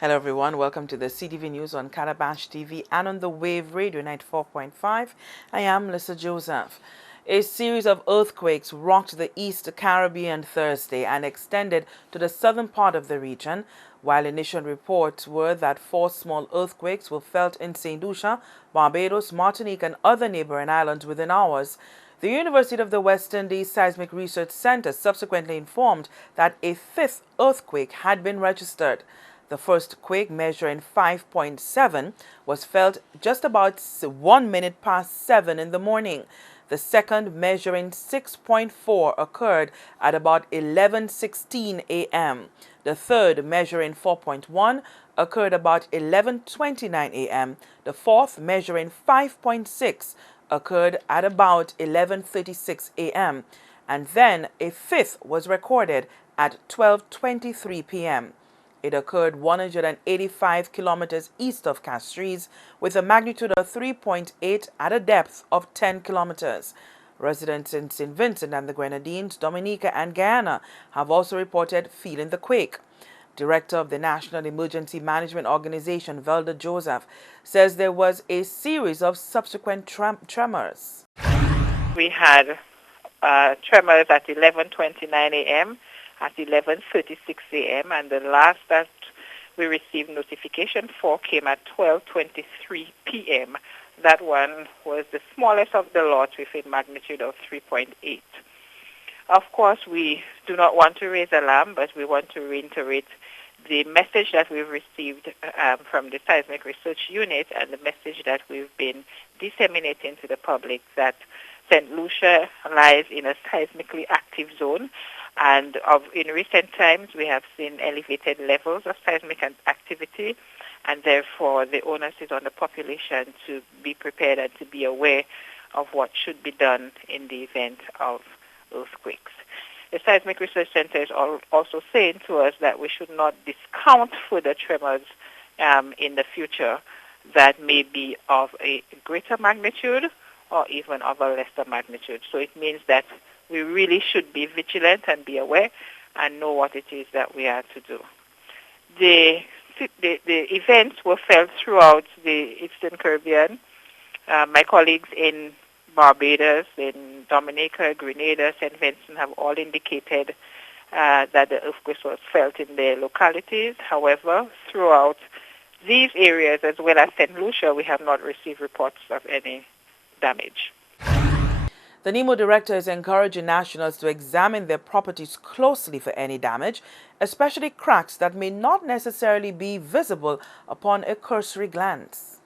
Hello everyone, welcome to the CTV News on Calabash TV and on the Wave Radio 94.5. I am Lucia Joseph. A series of earthquakes rocked the East Caribbean Thursday and extended to the southern part of the region, while initial reports were that 4 small earthquakes were felt in St. Lucia, Barbados, Martinique and other neighboring islands within hours. The University of the West Indies Seismic Research Center subsequently informed that a 5th earthquake had been registered. The first quake, measuring 5.7, was felt just about 1 minute past 7 in the morning. The second, measuring 6.4, occurred at about 11:16 a.m. The third, measuring 4.1, occurred about 11:29 a.m. The fourth, measuring 5.6, occurred at about 11:36 a.m. And then a fifth was recorded at 12:23 p.m. It occurred 185 kilometers east of Castries with a magnitude of 3.8 at a depth of 10 kilometers. Residents in St. Vincent and the Grenadines, Dominica and Guyana have also reported feeling the quake. Director of the National Emergency Management Organization, Velda Joseph, says there was a series of subsequent tremors. We had tremors at 11:29 a.m., at 11:36 a.m., and the last that we received notification for came at 12:23 p.m. That one was the smallest of the lot with a magnitude of 3.8. Of course, we do not want to raise alarm, but we want to reiterate the message that we've received from the Seismic Research Unit and the message that we've been disseminating to the public that St. Lucia lies in a seismically active zone, and in recent times we have seen elevated levels of seismic activity, and therefore the onus is on the population to be prepared and to be aware of what should be done in the event of earthquakes. The Seismic Research Center is also saying to us that we should not discount further tremors in the future that may be of a greater magnitude or even of a lesser magnitude. So it means that we really should be vigilant and be aware and know what it is that we are to do. The events were felt throughout the Eastern Caribbean. My colleagues in Barbados, in Dominica, Grenada, St. Vincent have all indicated that the earthquake was felt in their localities. However, throughout these areas as well as St. Lucia, we have not received reports of any damage. The NEMO director is encouraging nationals to examine their properties closely for any damage, especially cracks that may not necessarily be visible upon a cursory glance.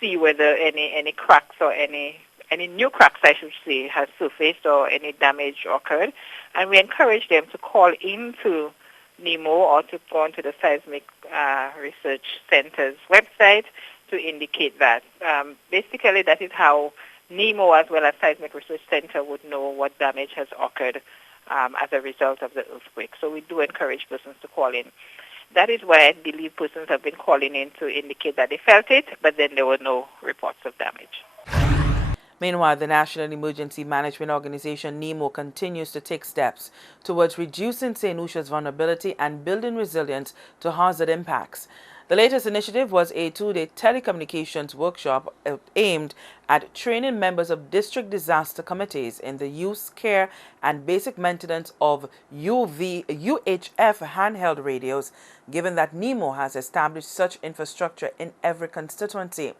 See whether any cracks or any new cracks, I should say, has surfaced or any damage occurred. And we encourage them to call into NEMO or to go onto the Seismic Research Center's website to indicate that. Basically, that is how NEMO as well as Seismic Research Center would know what damage has occurred as a result of the earthquake. So we do encourage persons to call in. That is why I believe persons have been calling in to indicate that they felt it, but then there were no reports of damage. Meanwhile, the National Emergency Management Organization, NEMO, continues to take steps towards reducing St. Lucia's vulnerability and building resilience to hazard impacts. The latest initiative was a 2-day telecommunications workshop aimed at training members of district disaster committees in the use, care, and basic maintenance of UHF handheld radios, given that NEMO has established such infrastructure in every constituency.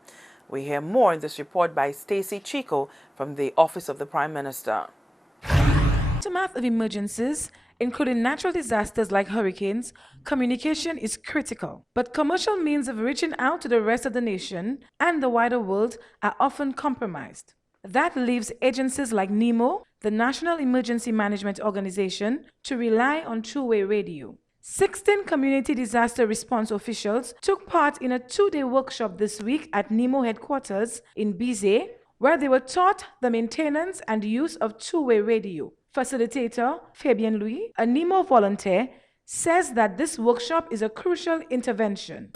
We hear more in this report by Stacey Chico from the Office of the Prime Minister. Aftermath of emergencies, including natural disasters like hurricanes, communication is critical. But commercial means of reaching out to the rest of the nation and the wider world are often compromised. That leaves agencies like NEMO, the National Emergency Management Organization, to rely on two-way radio. 16 community disaster response officials took part in a 2-day workshop this week at NEMO headquarters in Bizet, where they were taught the maintenance and use of two-way radio. Facilitator Fabien Louis, a NEMO volunteer, says that this workshop is a crucial intervention.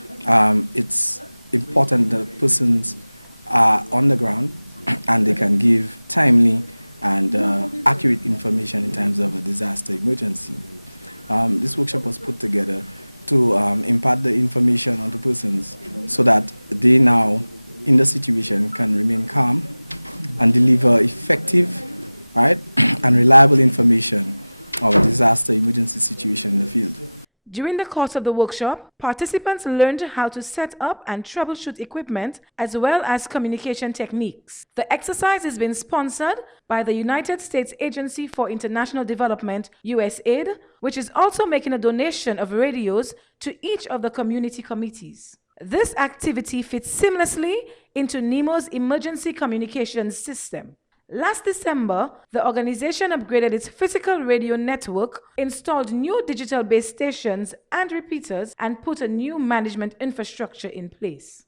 During the course of the workshop, participants learned how to set up and troubleshoot equipment as well as communication techniques. The exercise is being sponsored by the United States Agency for International Development, USAID, which is also making a donation of radios to each of the community committees. This activity fits seamlessly into NEMO's emergency communications system. Last December, the organization upgraded its physical radio network, installed new digital base stations and repeaters, and put a new management infrastructure in place.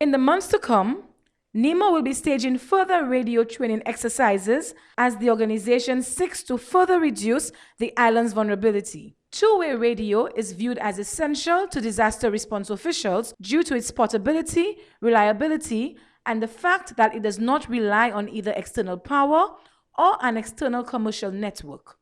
In the months to come, NEMO will be staging further radio training exercises as the organization seeks to further reduce the island's vulnerability. Two-way radio is viewed as essential to disaster response officials due to its portability, reliability, and the fact that it does not rely on either external power or an external commercial network.